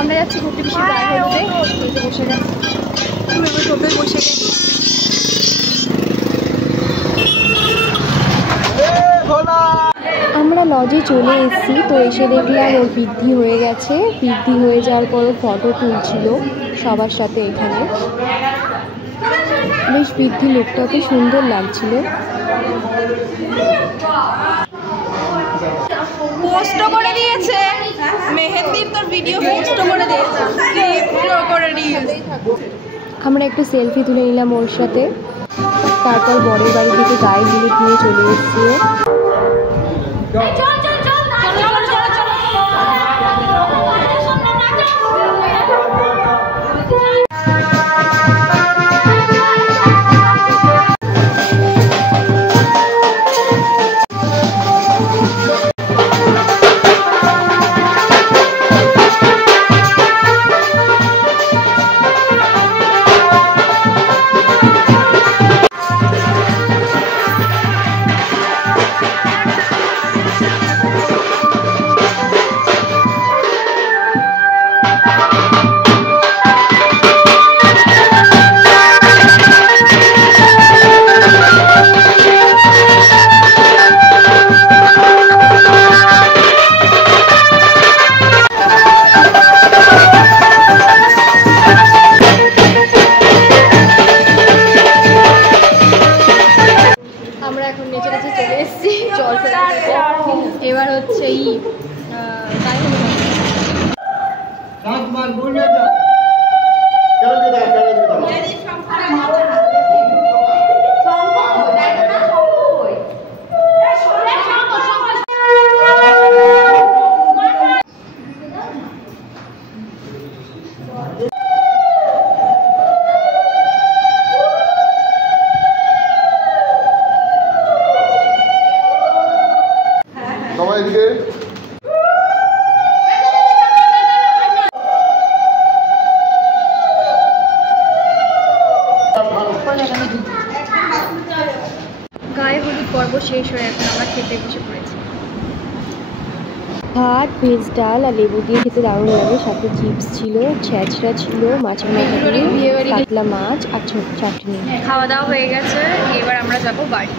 আমরা যাচ্ছি ঘুরতে পিসির গায়ে হলুদে। এই যে বসে গেছে, আমি টোটোয় বসে গেছি। আমরা লজে চলে এসেছি, তো এসে দেখলাম ওর বৃদ্ধি হয়ে গেছে। বৃদ্ধি হয়ে যাওয়ার পরও ফটো তুলছিল সবার সাথে। এখানে বেশ বৃদ্ধি লোকটাকে সুন্দর লাগছিল। পোস্ট করে দিয়েছে মেহেন্দির, তোর ভিডিও পোস্ট করে দিয়েছে, করে দিয়েছে। আমরা একটু সেলফি তুলে নিলাম ওর সাথে। তারপর বরের বাড়ি থেকে গায়ে হলুদ নিয়ে চলে এসেছি। এবার হচ্ছে গায়ে হলুদ পর্ব শেষ হয়ে এখন আমরা খেতে বসে পড়েছি। ভাত, ভেজ ডাল আর লেবু দিয়ে খেতে দারুণ লাগে। সাথে চিপস ছিল, ছ্যাঁচড়া ছিল, মাছের মাথা, কাতলা মাছ আর ছোট চাটনি। খাওয়া দাওয়া হয়ে গেছে, এবার আমরা যাবো বাড়ি।